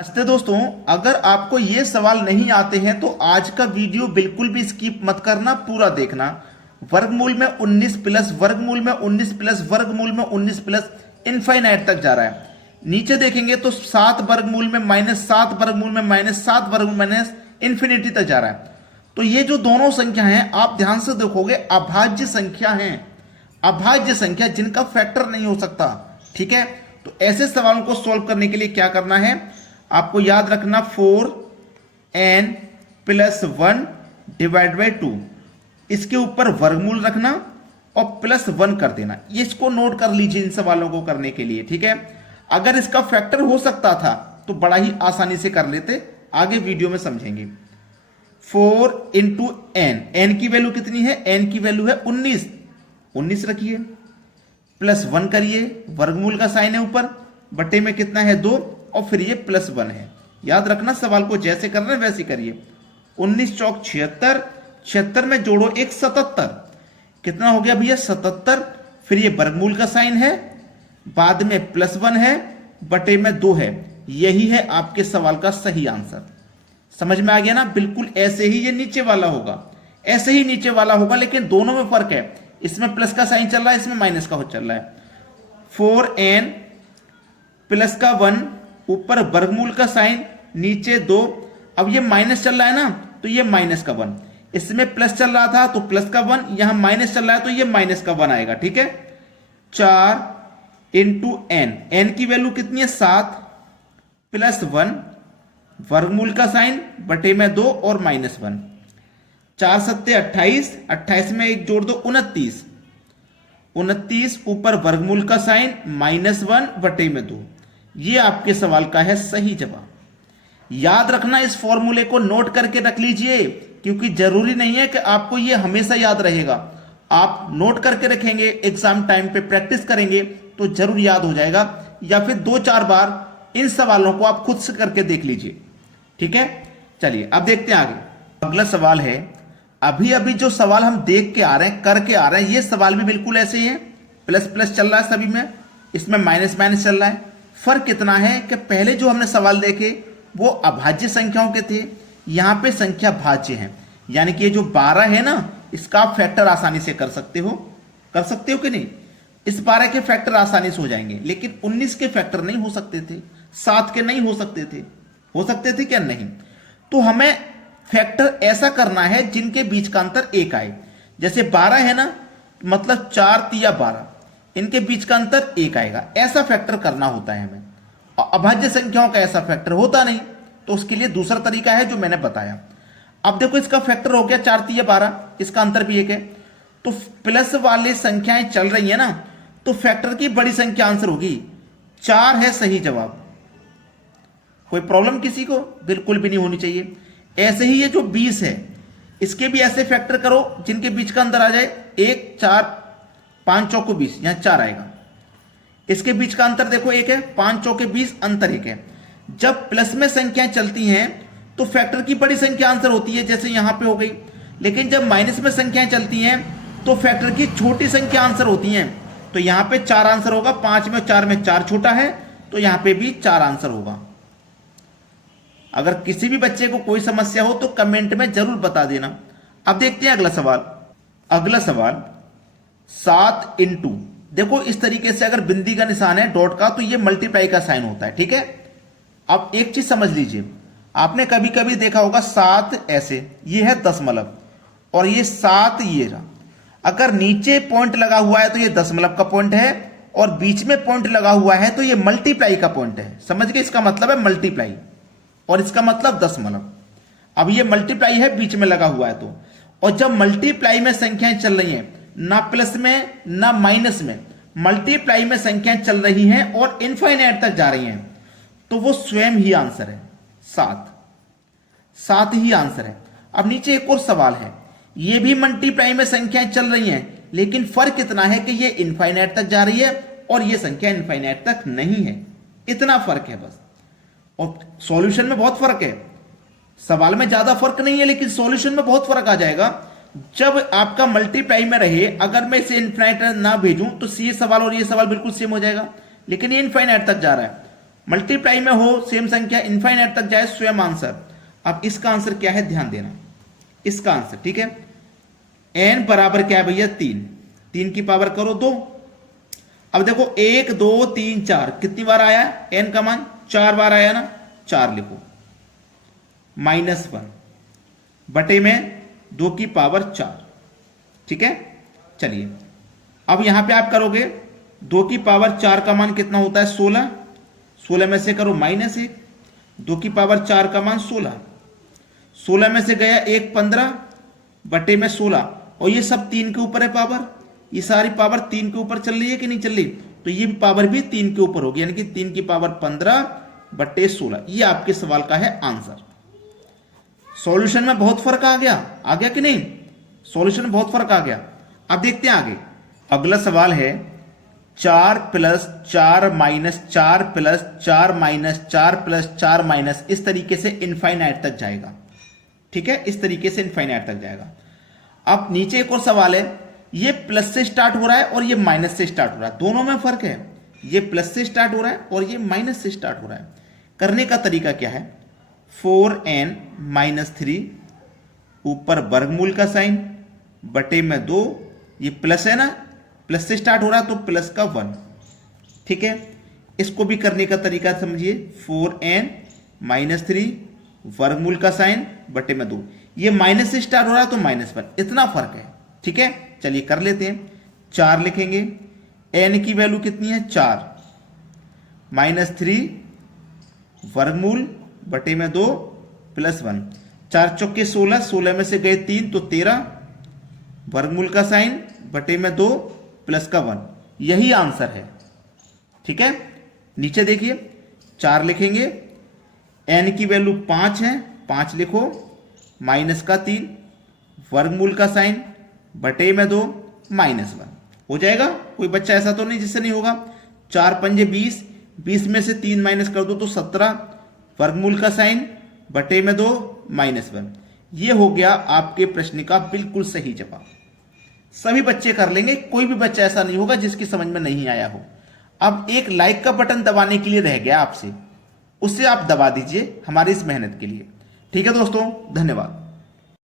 नमस्ते दोस्तों। अगर आपको ये सवाल नहीं आते हैं तो आज का वीडियो बिल्कुल भी स्किप मत करना, पूरा देखना। वर्गमूल में 19 प्लस वर्गमूल में 19 प्लस वर्गमूल में 19 प्लस इनफाइनाइट तक जा रहा है। नीचे देखेंगे तो 7 वर्गमूल में -7 वर्गमूल में -7 वर्गमूल माइनस इन्फिनिटी तक जा रहा है। तो ये जो दोनों संख्या हैं आप ध्यान से देखोगे अभाज्य संख्या हैं, अभाज्य संख्या जिनका फैक्टर नहीं हो सकता। ठीक है, तो ऐसे सवालों को सॉल्व करने के लिए क्या करना है आपको याद रखना, 4n + 1 / 2 इसके ऊपर वर्गमूल रखना और +1 कर देना। ये इसको नोट कर लीजिए इन सवालों को करने के लिए। ठीक है, अगर इसका फैक्टर हो सकता था तो बड़ा ही आसानी से कर लेते, आगे वीडियो में समझेंगे। 4 × n, n की वैल्यू कितनी है? n की वैल्यू है 19, 19 रखिए, +1 करिए, वर्गमूल का साइन है ऊपर, बटे में कितना है 2 और फिर ये +1 है। याद रखना सवाल को जैसे कर रहे हैं वैसे करिए। 19 चौक 76, 76 में जोड़ो एक 77, कितना हो गया भैया 77। फिर ये वर्गमूल का साइन है, बाद में +1 है, बटे में 2 है। यही है आपके सवाल का सही आंसर। समझ में आ गया ना? बिल्कुल ऐसे ही ये नीचे वाला होगा, ऐसे ही नीचे वाला होगा, लेकिन दोनों में फर्क है। इसमें प्लस का साइन चल रहा है, इसमें माइनस का चल रहा है। 4n + 1 ऊपर वर्गमूल का साइन, नीचे 2। अब ये माइनस चल रहा है ना, तो ये -1। इसमें प्लस चल रहा था तो +1, यहां माइनस चल रहा है तो ये -1 आएगा। ठीक है, 4 × n, n की वैल्यू कितनी है 7, +1 वर्गमूल का साइन, बटे में 2 और -1। 4 × 7 = 28, 28 में एक जोड़ दो 29, 29 ऊपर वर्गमूल का साइन, -1 बटे में 2। ये आपके सवाल का है सही जवाब। याद रखना, इस फॉर्मूले को नोट करके रख लीजिए, क्योंकि जरूरी नहीं है कि आपको ये हमेशा याद रहेगा। आप नोट करके रखेंगे, एग्जाम टाइम पे प्रैक्टिस करेंगे तो जरूर याद हो जाएगा, या फिर 2-4 बार इन सवालों को आप खुद से करके देख लीजिए। ठीक है, चलिए अब देखते हैं आगे। अगला सवाल है, अभी अभी जो सवाल हम देख के आ रहे हैं, करके आ रहे हैं, ये सवाल भी बिल्कुल ऐसे ही है। प्लस प्लस चल रहा है सभी में, इसमें माइनस माइनस चल रहा है। फर्क इतना है कि पहले जो हमने सवाल देखे वो अभाज्य संख्याओं के थे, यहां पे संख्या भाज्य है। यानी कि ये जो 12 है ना, इसका आप फैक्टर आसानी से कर सकते हो कि नहीं? इस 12 के फैक्टर आसानी से हो जाएंगे, लेकिन 19 के फैक्टर नहीं हो सकते थे, 7 के नहीं हो सकते थे क्या? नहीं। तो हमें फैक्टर ऐसा करना है जिनके बीच का अंतर 1 आए। जैसे 12 है ना, मतलब 4 × 12, इनके बीच का अंतर 1 आएगा, ऐसा फैक्टर करना होता है हमें। और अभाज्य संख्याओं का ऐसा फैक्टर होता नहीं, तो उसके लिए दूसरा तरीका है जो मैंने बताया। अब देखो इसका फैक्टर हो गया 4 × 12, इसका अंतर भी 1 है। तो प्लस वाली संख्याएं चल रही है ना, तो फैक्टर की बड़ी संख्या आंसर होगी 4 है सही जवाब। कोई प्रॉब्लम किसी को? बिल्कुल भी नहीं होनी चाहिए। ऐसे ही ये जो 20 है, इसके भी ऐसे फैक्टर करो जिनके बीच का अंतर आ जाए 1, 4, 5 चौको 20, यहां 4 आएगा। इसके बीच का अंतर देखो 1 है, 5 चौके 20, अंतर 1 है। जब प्लस में संख्याएं चलती हैं तो फैक्टर की बड़ी संख्या आंसर होती है, जैसे यहां पे हो गई। लेकिन जब माइनस में संख्याएं चलती हैं तो फैक्टर की छोटी संख्या आंसर होती हैं। तो यहां पे 4 आंसर होगा, 5 में 4 में 4 छोटा है, तो यहां पे भी 4 आंसर होगा। अगर किसी भी बच्चे को कोई समस्या हो तो कमेंट में जरूर बता देना। अब देखते हैं अगला सवाल। अगला सवाल 7 × देखो इस तरीके से अगर बिंदी का निशान है डॉट का, तो ये मल्टीप्लाई का साइन होता है। ठीक है, अब एक चीज समझ लीजिए, आपने कभी कभी देखा होगा 7 ऐसे, ये है दशमलव, और ये 7 ये रहा। अगर नीचे पॉइंट लगा हुआ है तो ये दशमलव का पॉइंट है, और बीच में पॉइंट लगा हुआ है तो ये मल्टीप्लाई का पॉइंट है। समझ गए? इसका मतलब है मल्टीप्लाई, और इसका मतलब दशमलव। अब ये मल्टीप्लाई है, बीच में लगा हुआ है तो। और जब मल्टीप्लाई में संख्याएं चल रही हैं, ना प्लस में ना माइनस में, मल्टीप्लाई में संख्याएं चल रही हैं और इनफाइनाइट तक जा रही हैं, तो वो स्वयं ही आंसर है। 7 ही आंसर है। अब नीचे एक और सवाल है, ये भी मल्टीप्लाई में संख्याएं चल रही हैं, लेकिन फर्क इतना है कि ये इनफाइनाइट तक जा रही है और ये संख्या इनफाइनाइट तक नहीं है। इतना फर्क है बस। और सॉल्यूशन में बहुत फर्क है, सवाल में ज्यादा फर्क नहीं है, लेकिन सॉल्यूशन में बहुत फर्क आ जाएगा। जब आपका मल्टीप्लाई में रहे, अगर मैं इसे इनफाइनाइट ना भेजूं तो ये सवाल और ये सवाल बिल्कुल सेम हो जाएगा, लेकिन ये इनफाइनाइट तक जा रहा है। मल्टीप्लाई में हो सेम संख्या इनफाइनाइट तक जाए स्वयं आंसर। अब इसका आंसर क्या है ध्यान देना, इसका आंसर ठीक है n बराबर क्या है भैया 3, 3 की पावर करो 2। अब देखो 1 2 3 4 कितनी बार आया n का मान 4 बार आया ना, 4 लिखो -1 बटे में 2 की पावर 4, ठीक है। चलिए अब यहां पे आप करोगे 2 की पावर 4 का मान कितना होता है 16, 16 में से करो -1, 2 की पावर 4 का मान 16, 16 में से गया 1 15 बटे में 16, और ये सब 3 के ऊपर है पावर, ये सारी पावर 3 के ऊपर चल रही है कि नहीं चल रही, तो ये पावर भी 3 के ऊपर होगी, यानी कि 3 की पावर 15 बटे 16। ये आपके सवाल का है आंसर। सॉल्यूशन में बहुत फर्क आ गया कि नहीं, सॉल्यूशन में बहुत फर्क आ गया। अब देखते हैं आगे, अगला सवाल है 4 + 4 - 4 + 4 - 4 + 4 माइनस, इस तरीके से इनफाइनाइट तक जाएगा, ठीक है, इस तरीके से इनफाइनाइट तक जाएगा। अब नीचे एक और सवाल है, ये प्लस से स्टार्ट हो रहा है और ये माइनस से स्टार्ट हो रहा है, दोनों में फर्क है, ये प्लस से स्टार्ट हो रहा है और ये माइनस से स्टार्ट हो रहा है। करने का तरीका क्या है, 4n - 3 ऊपर वर्गमूल का साइन बटे में 2, ये प्लस है ना, प्लस से स्टार्ट हो रहा है तो प्लस का 1, ठीक है। इसको भी करने का तरीका समझिए, 4n - 3 वर्गमूल का साइन बटे में 2, ये माइनस से स्टार्ट हो रहा है तो -1, इतना फर्क है, ठीक है। चलिए कर लेते हैं, 4 लिखेंगे, n की वैल्यू कितनी है 4 -3 वर्गमूल बटे में 2 + 1, 4 चौके 16, 16 में से गए 3 तो 13 वर्गमूल का साइन बटे में 2 + का 1, यही आंसर है, ठीक है। नीचे देखिए 4 लिखेंगे, n की वैल्यू 5 है, 5 लिखो -3 वर्गमूल का साइन बटे में 2 -1 हो जाएगा। कोई बच्चा ऐसा तो नहीं जिससे नहीं होगा। 4 पंजे 20, 20 में से 3 माइनस कर दो तो 17 वर्गमूल का साइन बटे में 2 -1। ये हो गया आपके प्रश्न का बिल्कुल सही जवाब। सभी बच्चे कर लेंगे, कोई भी बच्चा ऐसा नहीं होगा जिसकी समझ में नहीं आया हो। अब एक लाइक का बटन दबाने के लिए रह गया आपसे, उससे आप दबा दीजिए हमारी इस मेहनत के लिए, ठीक है दोस्तों, धन्यवाद।